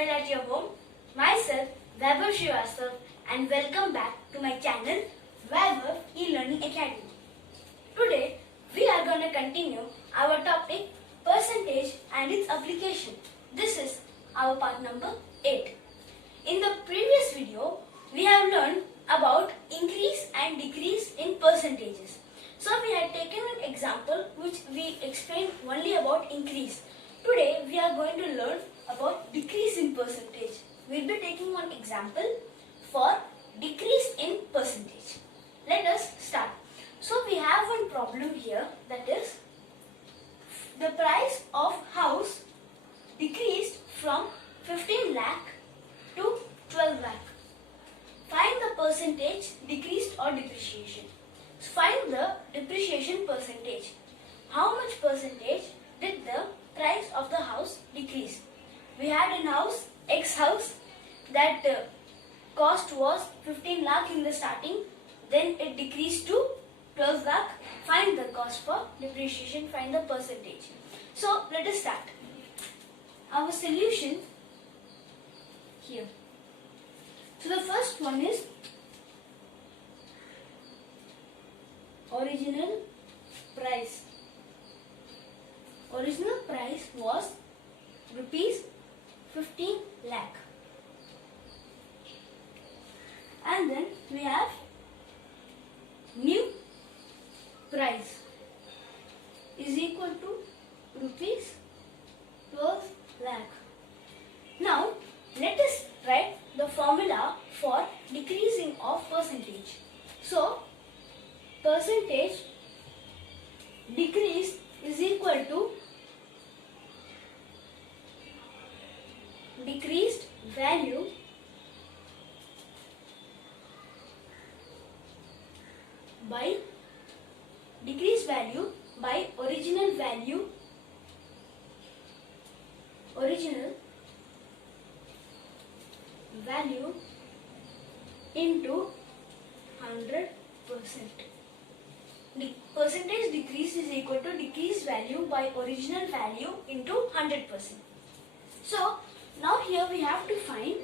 well at your home. Myself, Vaibhav Srivastav, and welcome back to my channel, Vaibhav E-Learning Academy. Today, we are going to continue our topic, percentage and its application. This is our part number 8. In the previous video, we have learned about increase and decrease in percentages. So we had taken an example which we explained only about increase. Today we are going to learn about decrease in percentage. We will be taking one example for decrease in percentage. Let us start. So we have one problem here, that is the price of house decreased from 15 lakh to 12 lakh. Find the percentage decreased or depreciation. Find the depreciation percentage. How much percentage did the price of the house decrease? We had an house, X house, that cost was 15 lakh in the starting, then it decreased to 12 lakh. Find the cost for depreciation, find the percentage. So let us start. Our solution here. So the first one is original price. Original price was rupees 15 lakh. And then we have new price is equal to rupees 12 lakh. Now let us write the formula for decreasing of percentage. So percentage decrease is equal to decreased value by original value into 100%. The percentage decrease is equal to decreased value by original value into 100%. So now here we have to find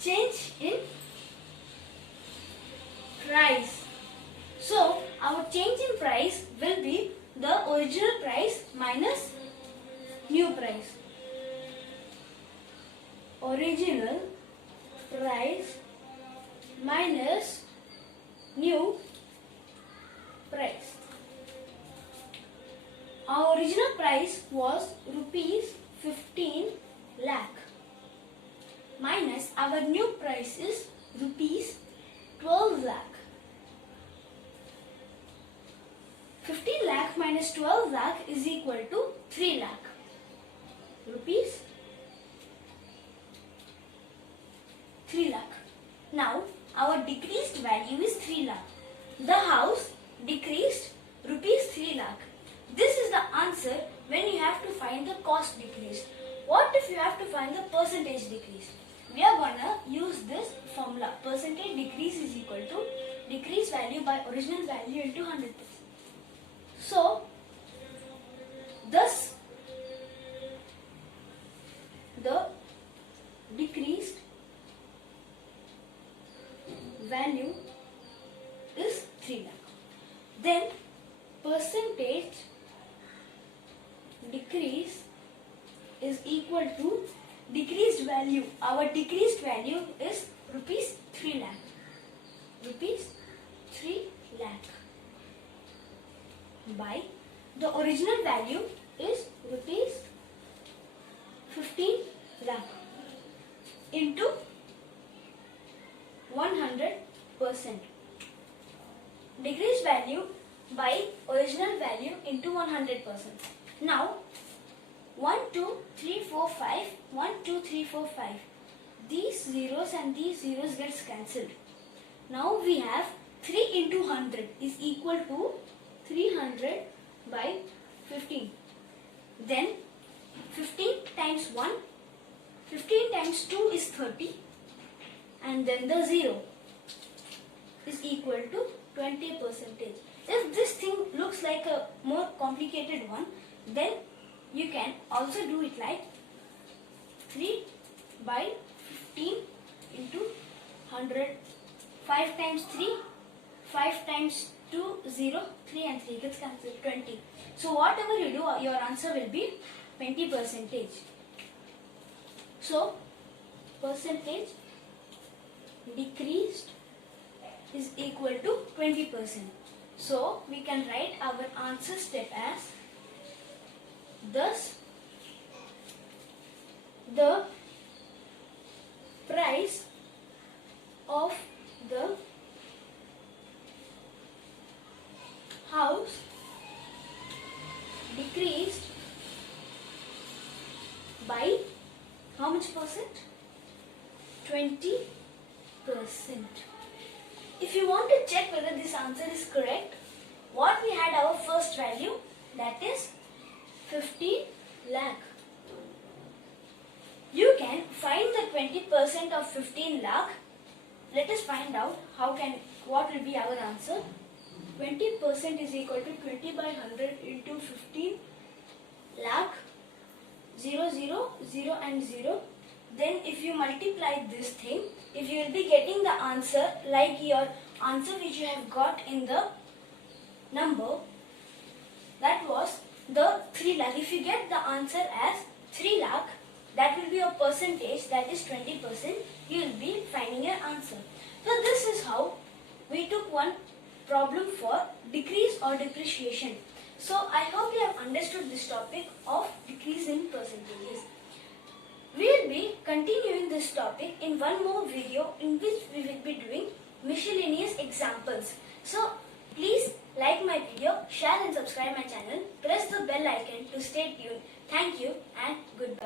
change in price. So our change in price will be the original price minus new price. Original price minus new price. Our original price was rupees 15 lakh minus our new price is rupees 12 lakh. 15 lakh minus 12 lakh is equal to 3 lakh rupees 3 lakh. Now our decreased value is 3 lakh. The house decreased rupees 3 lakh. This is the answer when you have to find the cost decrease. What if you have to find the percentage decrease? We are gonna use this formula. Percentage decrease is equal to decreased value by original value into 100%. So, thus the decreased value is 3 lakh. Then percentage decrease is equal to decreased value. Our decreased value is rupees 3 lakh. Rupees 3 lakh by the original value is rupees 15 lakh into 100%. Decreased value by original value into 100%. Now 1, 2, 3, 4, 5, 1, 2, 3, 4, 5. These zeros and these zeros gets cancelled. Now we have 3 into 100 is equal to 300 by 15. Then 15 times 1, 15 times 2 is 30, and then the 0 is equal to 20%. If this thing looks like a more complicated one, then you can also do it like 3 by 15 into 100. 5 times 3, 5 times 2, 0, 3 and 3 gets cancelled, 20. So whatever you do, your answer will be 20%. So percentage decreased is equal to 20%. So we can write our answer step as, thus the price of the house decreased by how much percent? 20%. If you want to check whether this answer is correct, what we had our first value, that is 15 lakh. You can find the 20% of 15 lakh. Let us find out what will be our answer. 20% is equal to 20 by 100 into 15 lakh, 0, 0, 0 and 0. Then if you multiply this thing, if you will be getting the answer like your answer which you have got in the number, that was the 3 lakh. If you get the answer as 3 lakh, that will be your percentage, that is 20%. You will be finding your answer. So this is how we took one problem for decrease or depreciation. So I hope you have understood this topic of decrease in percentages. We will be continuing this topic in one more video in which we will be doing miscellaneous examples. So please like my video, share and subscribe my channel, press the bell icon to stay tuned. Thank you and goodbye.